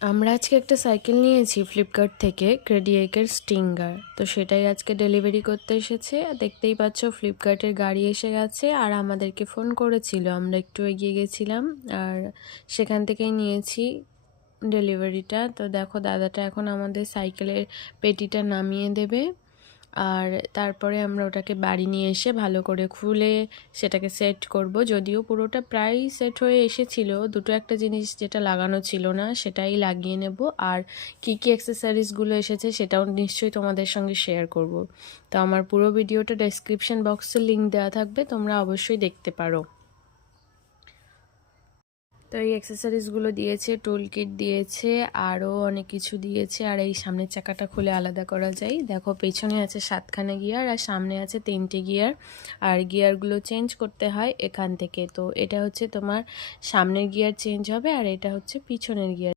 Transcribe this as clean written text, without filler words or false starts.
আমরা আজকে একটা সাইকেল নিয়েছি ফ্লিপকার্ট থেকে ক্রেডিয়েকের স্টিঙ্গার। তো সেটাই আজকে ডেলিভারি করতে এসেছে। দেখতেই পাচ্ছ ফ্লিপকার্টের গাড়ি এসে গেছে আর আমাদেরকে ফোন করেছিল, আমরা একটু এগিয়ে গেছিলাম আর সেখান থেকেই নিয়েছি ডেলিভারিটা। তো দেখো দাদাটা এখন আমাদের সাইকেলের পেটিটা নামিয়ে দেবে আর তারপরে আমরা ওটাকে বাড়ি নিয়ে এসে ভালো করে খুলে সেটাকে সেট করব। যদিও পুরোটা প্রায় সেট হয়ে এসেছিল, দুটো একটা জিনিস যেটা লাগানো ছিল না সেটাই লাগিয়ে নেব। আর কি কি অ্যাক্সেসরিজগুলো এসেছে সেটাও নিশ্চয়ই তোমাদের সঙ্গে শেয়ার করব। তো আমার পুরো ভিডিওটা ডেসক্রিপশন বক্সে লিঙ্ক দেওয়া থাকবে, তোমরা অবশ্যই দেখতে পারো। তো এই অ্যাক্সেসরিজগুলো দিয়েছে, টুল কিট দিয়েছে, আরও অনেক কিছু দিয়েছে। আর এই সামনের চাকাটা খুলে আলাদা করা যায়। দেখো পেছনে আছে 7খানা গিয়ার আর সামনে আছে 3টে গিয়ার। আর গিয়ারগুলো চেঞ্জ করতে হয় এখান থেকে। তো এটা হচ্ছে তোমার সামনের গিয়ার চেঞ্জ হবে আর এটা হচ্ছে পিছনের গিয়ার।